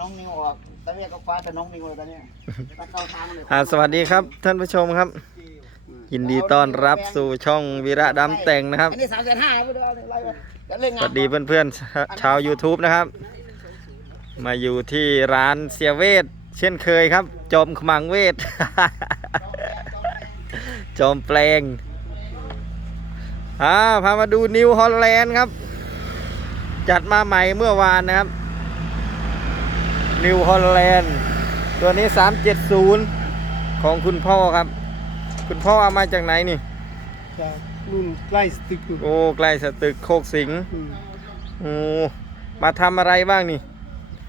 น้องนิวออกตอนนี้ก็คว้าแต่น้องนิวเลยตอนเนี้ยตัดเข้าทางเลยอ่าสวัสดีครับท่านผู้ชมครับ ยินดีต้อนรับสู่ช่องวีระดำแต่งนะครับ อันนี้สามแสนห้าไปเด้อเอาไล่ไปจะเล่นสงานวัสดีเพื่อนๆชาว YouTube นะครับ มาอยู่ที่ร้านเสียเวทเช่นเคยครับ จอมขมังเวท จอมแปลงอ่าพามาดูนิวฮอลแลนด์ครับ จัดมาใหม่เมื่อวานนะครับ นิวฮอลแลนด์ตัวนี้ 370 ของคุณพ่อครับ คุณพ่อเอามาจากไหนนี่จากรุ่นใกล้สติกอยู่โอ้ใกล้สตึกโคกสิงห์อืมโอ้มาทำอะไรบ้างนี่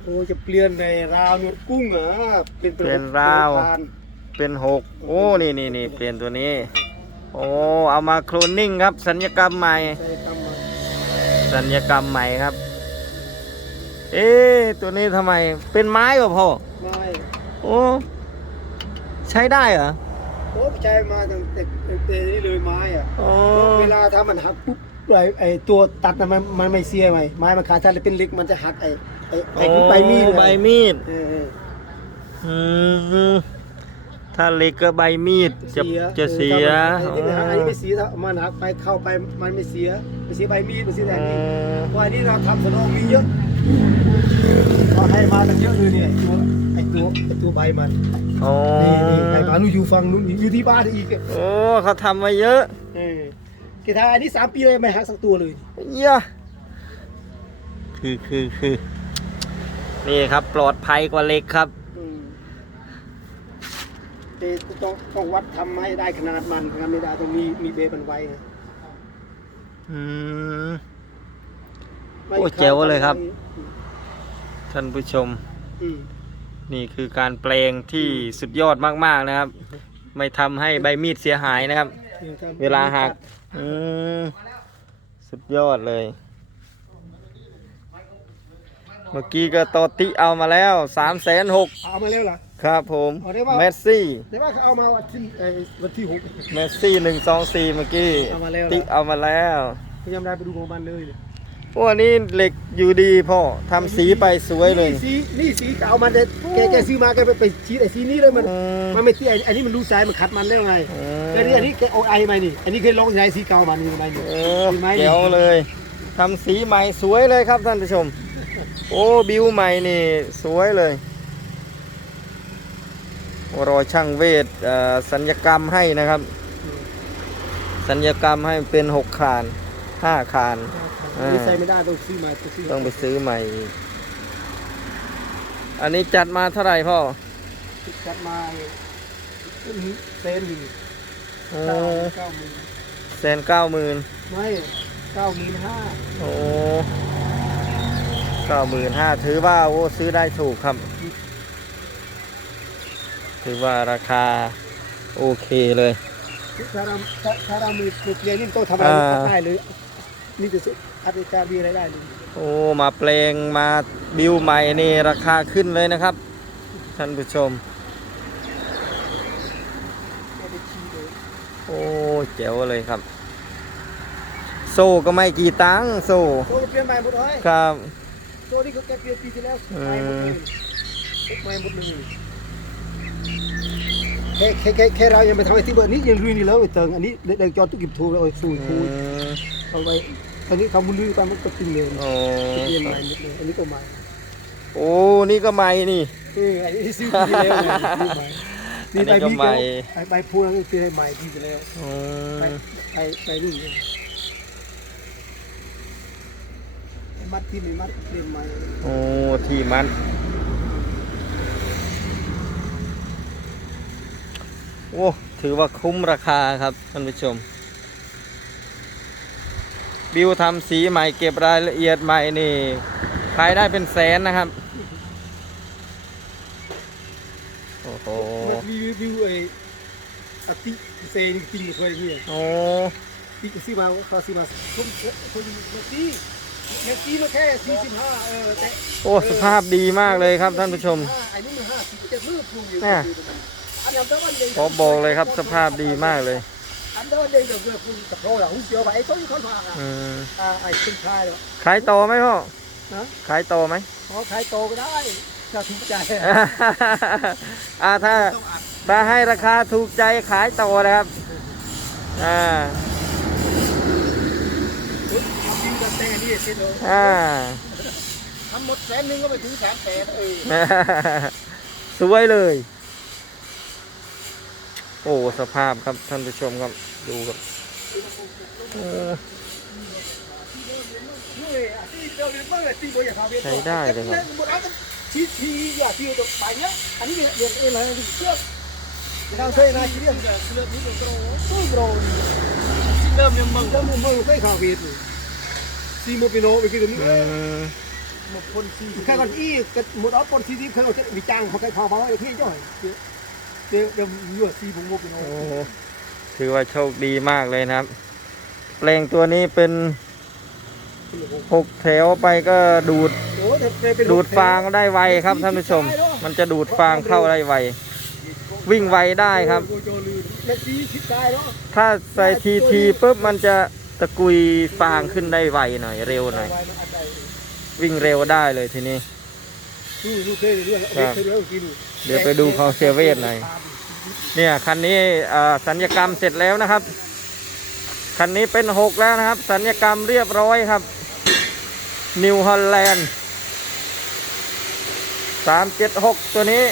โอ้จะเปลี่ยนในราวเนี่ยกุ้งเหรอเป็นเปลี่ยนราวทานเป็นหกโอ้นี่นี่นี่เปลี่ยนตัวนี้ โอ้เอามาโคลนนิ่งครับ สัญญกรรมใหม่ ใช้ทำมาสัญญกรรมใหม่ครับ เอ๊ะตัวนี้ทำไมเป็นไม้ป่ะพ่อไม่โอ้ใช้ได้เหรอโอ้ใช้มาตั้งแต่ตั้งแต่นี่เลยไม้อะโอ้เวลาถ้ามันหักปุ๊บไอ้ไอ้ตัวตัดน่ะมันมันไม่เสียไหมไม้มันขาดถ้าเป็นเหล็กมันจะหักไอ้ไอ้ไอ้คือใบมีดโอ้อะใบมีดเออเอออืมถ้าเล็กก็ใบมีดจะจะเสียออถ้ามันอันนี้ไม่เสียถ้ามันหักไปเข้าไปมันไม่เสียไม่เสียใบมีดไม่เสียแต่อันนี้เพราะอันนี้เราทำสนองมีเยอะ เราให้มาตั้งเยอะเลยเนี่ยตัวไอตัวไอตัวใบมันโอ้นี่นี่ไอมาลูอยู่ฝั่งนู้นอยู่ที่บ้านอีกโอ้เขาทำมาเยอะเออกีทาอันนี้สามปีเลยไม่หักสักตัวเลยเยอะคือคือคือนี่ครับปลอดภัยกว่าเหล็กครับอืมแต่ต้องต้องวัดทำให้ได้ขนาดมันขนาดไม่ได้ต้องมีมีเบมันไว้นะอืมโอ้เจ๋วเลยครับ ท่านผู้ชมอืมนี่คือการแปลงที่สุดยอดมากๆนะครับ ไม่ทำให้ใบมีดเสียหายนะครับนี่ครับเวลาหักอืมสุดยอดเลย เมื่อกี้ก็ตอติเอามาแล้วสามแสนหกเอามาแล้วเหรอครับผมเอาได้ว่าเมสซี่แต่ว่าเขาเอามาวันที่ไอ้วันที่หกเมสซี่หนึ่งสองสี่เมื่อกี้เอามาแล้วเหรอติเอามาแล้วพยายามได้ไปดูของมันเลย โอ้อันนี้เหล็กอยู่ดีพ่อทำสีไปสวยเลย นี่สีนี่สีเก่ามันแต่แกแกซื้อมาแกไปไปชี้ไอ้สีนี้เลยมันอืมมันไม่ที่อันนี้มันรู้สายมันขัดมันได้ไงอืม แต่นี่อันนี้แกเอาไอมานี่ อันนี้เคยลองใช้สีเก่ามานี่มานี่เออสีไม้เดี๋ยวเลยทำสีใหม่สวยเลยครับท่านผู้ชม โอ้บิวใหม่นี่สวยเลยรอช่างเวทเอ่อสัญญกรรมให้นะครับ สัญญกรรมให้เป็นหกคานห้าคาน อ่านี่ใส่ไม่ได้ต้องซื้อมาต้องซื้อต้องไปซื้อใหม่อีกอันนี้จัดมาเท่าไหร่พ่อจัดมาเซนหนึ่งโอ้เก้าเก้าหมื่นแสนเก้าหมื่นไม่เก้าหมื่นห้าโอ้เก้าหมื่นห้าถือว่าโอ้ซื้อได้ถูกครับ ถือว่าราคาโอเคเลย ถ้าเราถ้าถ้าเรามีมีเปลี่ยนนี่ต้องทำอะไรอ่า ได้เลยนี่จะอาจจะมีอะไรได้เลยโอ้มาแปลงมาบิวใหม่นี่ราคาขึ้นเลยนะครับท่านผู้ชมไม่ได้ชี้เลยโอ้เจ๋วเลยครับ โซ่ก็ไม่กี่ตังค์โซ่โซ่เปลี่ยนใหม่หมดเลยครับโซ่นี่เขาแกเปลี่ยนปีที่แล้วอืมใหม่หมดเลยใหม่หมดเลยแค่แค่แค่แค่เรายังไปทำไอ้ที่เบอร์นี้ยังรุยนี่แล้วไอ้เติงอันนี้เด็กๆจอดตุกิบทูเอาสูอืทูมเอาไปต อนนี้เขามุลือตามมันก็ติงเลยโอ้เปลี่ยนใหม่หมดเลยอันนี้ก็ใหม่โอ้นี่ก็ใหม่นี่เอออันนี้ซื้อปีที่แล้วเนี่ยซื้อใหม่อันนี้ก็ใหม่ไปไปพูดแล้วเปลี่ยนใหม่ปีที่แล้วอืไปมไปไปนี่เลยไอ้มัดที่ไม่มัดเปลี่ยนใหม่โอ้ที่มันโอ้ถือว่าคุ้มราคาครับท่านผู้ชม บิวทำสีใหม่เก็บรายละเอียดใหม่นี่ขายได้เป็นแสนนะครับ โอ้โหมันรีวิวไอ้อติเซนจริงๆเคยเนี่ยโอ้ที่ซื้อมาเขาซื้อมาคนคนเมสซี่เมสซี่มาแค่สี่สิบห้าเออแต่โอ้สภาพดีมากเลยครับท่านผู้ชมไอ้นี่มันห้าสิบจะมืดพวงอยู่เนี่ยอันนี้ตะวันเด็กขอบอกเลยครับสภาพดีมากเลย อันตะวันเด็กเดี๋ยวเพื่อนคุณตะโพเราหุ้นเจียวไปไอ้ต้นคนพาอะอืมอ่าไอ้ขึ้นชายเนาะขายต่อไหมพ่อนะ ขายต่อไหมขอขายโตก็ได้ถ้าถูกใจอ่าถ้าถ้าให้ราคาถูกใจขายต่อนะครับ อ่าเอาจริงกันแต่นี่เสร็จแล้วอ่าทำหมดแสนหนึ่งก็ไปถึงแสนแปดเออสวยเลย โอ้ สภาพครับท่านผู้ชมครับ ดูครับโอ้ใช้ได้เลยครับทีทีอย่าทีตัวไปเนี้ยอันนี้เรียนเองเลยเชือกเราเคยนะเชือกเชือกนี้มันโกรตู้โกรเริ่มยังมึงเริ่มยังมึงไม่ข่าววีดซีโมปิโนไปกินตรงนี้อืมหมดคนซีแค่ก่อนอีกหมดออฟคนซีดีเคยเราจะวิจังเขาใครพอเขาไอ้ที่ย่อยเดี๋ยวเดี๋ยวยั่วซีโมปิโนโอ้ ถือว่าโชคดีมากเลยนะครับแปลงตัวนี้เป็นหกแถวไปก็ดูดดูดฟางได้ไวครับท่านผู้ชม มันจะดูดฟางเข้าได้ไว วิ่งไวได้ครับ ถ้าใส่ทีทีปุ๊บมันจะตะกุยฟางขึ้นได้ไวหน่อยเร็วหน่อย วิ่งเร็วได้เลยทีนี้เคยเรื่องเคยเรื่องกินเดี๋ยวไปดูของเซเว่นหน่อย เนี่ยคันนี้สัญญกรรมเสร็จแล้วนะครับ คันนี้เป็นหกแล้วนะครับ สัญญกรรมเรียบร้อยครับนิวฮอลแลนด์สามเจ็ดหกตัวนี้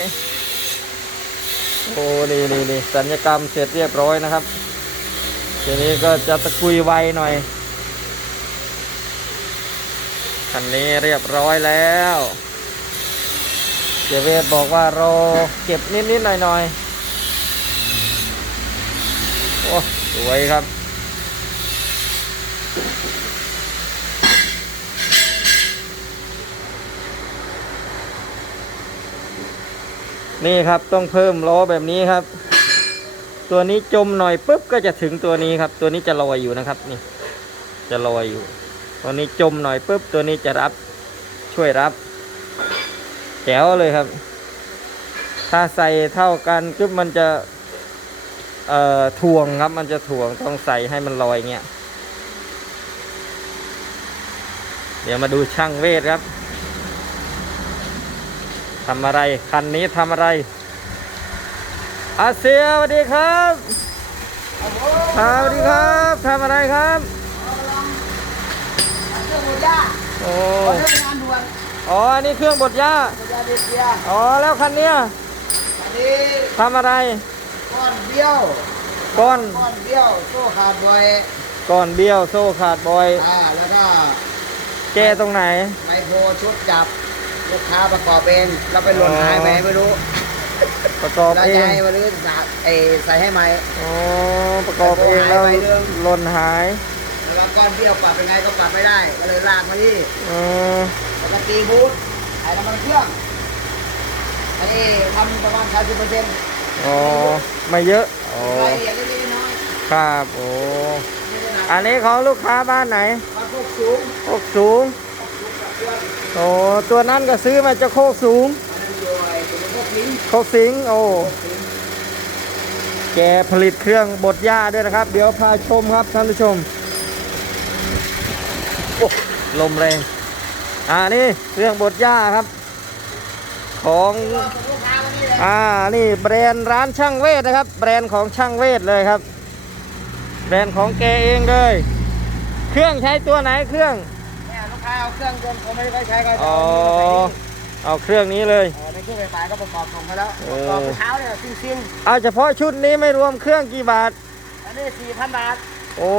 โอ้นี่นี่นี่สัญญกรรมเสร็จเรียบร้อยนะครับ ทีนี้ก็จะตะกุยไวหน่อย คันนี้เรียบร้อยแล้ว เจเวตบอกว่ารอเก็บนิดๆหน่อยๆโอ้ สวยครับนี่ครับต้องเพิ่มล้อแบบนี้ครับ ตัวนี้จมหน่อยปุ๊บก็จะถึงตัวนี้ครับ ตัวนี้จะลอยอยู่นะครับ นี่ จะลอยอยู่ ตัวนี้จมหน่อยปุ๊บตัวนี้จะรับ ช่วยรับแจ๋วเลยครับ ถ้าใส่เท่ากันปุ๊บมันจะ เอ่อถ่วงครับมันจะถ่วงต้องใส่ให้มันลอยเงี้ย เดี๋ยวมาดูช่างเวทครับทำอะไร คันนี้ทำอะไร อาเซียสวัสดีครับครับสวัสดีครับทำอะไรครับเครื่องมือย่าโอ้เครื่องงานด่วนอ๋ออันนี้เครื่องบดหญ้ายาเดีเซียอ๋อแล้วคันเนี้ยอันนี้ทำอะไร ก้อนเบี้ยวก้อนก้อนเบี้ยวโซ่ขาดบ่อยก้อนเบี้ยวโซ่ขาดบอยอ่าแล้วก็แก้ตรงไหนไมโครชุดจับลูกค้าประกอบเองแล้วไปหล่นหายไปไหนไม่รู้ประกอบแล้วเอจะงให้มาลื้อสาเออใส่ให้ไหมอ๋อประกอบเองแล้วหายไปเรื่องหล่นหายแล้วก็ก้อนเบี้ยวปรับเป็นไงก็ปรับไม่ได้ก็เลยลากมาที่อืมแล้วก็ตีบูทไอ้น้ำมันเครื่องอันนี้ทำประมาณ30เปอร์เซ็นต์ อ๋อไม่เยอะอ๋อรายละเอียดเล็กๆน้อยครับโอ้ๆอันนี้ของลูกค้าบ้านไหนมาโคกสูงโคกสูงโอ้ตัวนั้นก็ซื้อมาจากโคกสูง อันนั้นอยู่ไอ้ตัวพวกลิงโคกสิงโอ้แกผลิตเครื่องบดหญ้าด้วยนะครับ เดี๋ยวพาชมครับท่านผู้ชมโอ้ลมแรงอ่านี่เครื่องบดหญ้าครับ ของลูก อ่า นี่แบรนด์ร้านช่างเวทนะครับ แบรนด์ของช่างเวทเลยครับ แบรนด์ของแกเองเลย เครื่องใช้ตัวไหนเครื่องเนี่ยลูกค้าเอาเครื่องยนต์เขาไม่ได้ใช้กันอ๋อเอาเอาเครื่องนี้เลยในเครื่องไฟฟ้าก็ประกอบส่งมาแล้วเอปอระกอบเมื่อเช้าเนี่ยซิ่งเอาเฉพาะชุดนี้ไม่รวมเครื่องกี่บาทๆอันนี้สี่พันบาท โอ้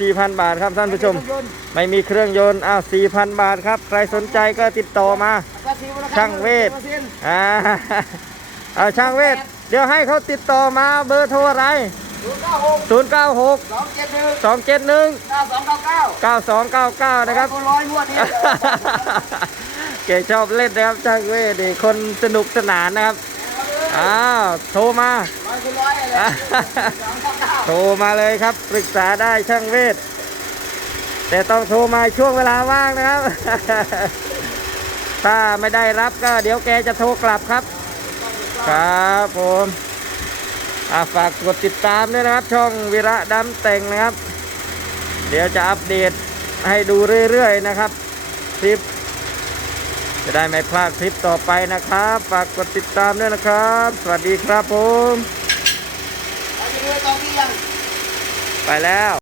สี่พันบาทครับท่านผู้ชมเครื่องยนต์ไม่มีเครื่องยนต์อ้าวสี่พันบาทครับ ใครสนใจก็ติดต่อมาแล้วก็สี่พันช่างเวทศูนย์อ่า เอาช่างเวท เดี๋ยวให้เขาติดต่อมาเบอร์โทรอะไรเก้าหก096สองเจ็ดหนึ่ง271เก้าสองเก้าเก้า9299 นะครับตัวร้อยงวดนี้เก๋ชอบเล่นนะครับช่างเวทนี่คนสนุกสนานนะครับอ้าวโทรมาร้อยคูณร้อยอะไรสองเก้าเก้าโทรมาเลยครับปรึกษาได้ช่างเวท แต่ต้องโทรมาช่วงเวลาว่างนะครับ ถ้าไม่ได้รับก็เดี๋ยวแกจะโทรกลับครับ ครับผมอะฝากกดติดตามด้วยนะครับ ช่องวิระดำแต่งนะครับ เดี๋ยวจะอัปเดตให้ดูเรื่อยๆนะครับคลิป จะได้ไม่พลาดคลิปต่อไปนะครับ ฝากกดติดตามด้วยนะครับ สวัสดีครับผมเอาไปดูไอ้ตองที่ยังไปแล้ว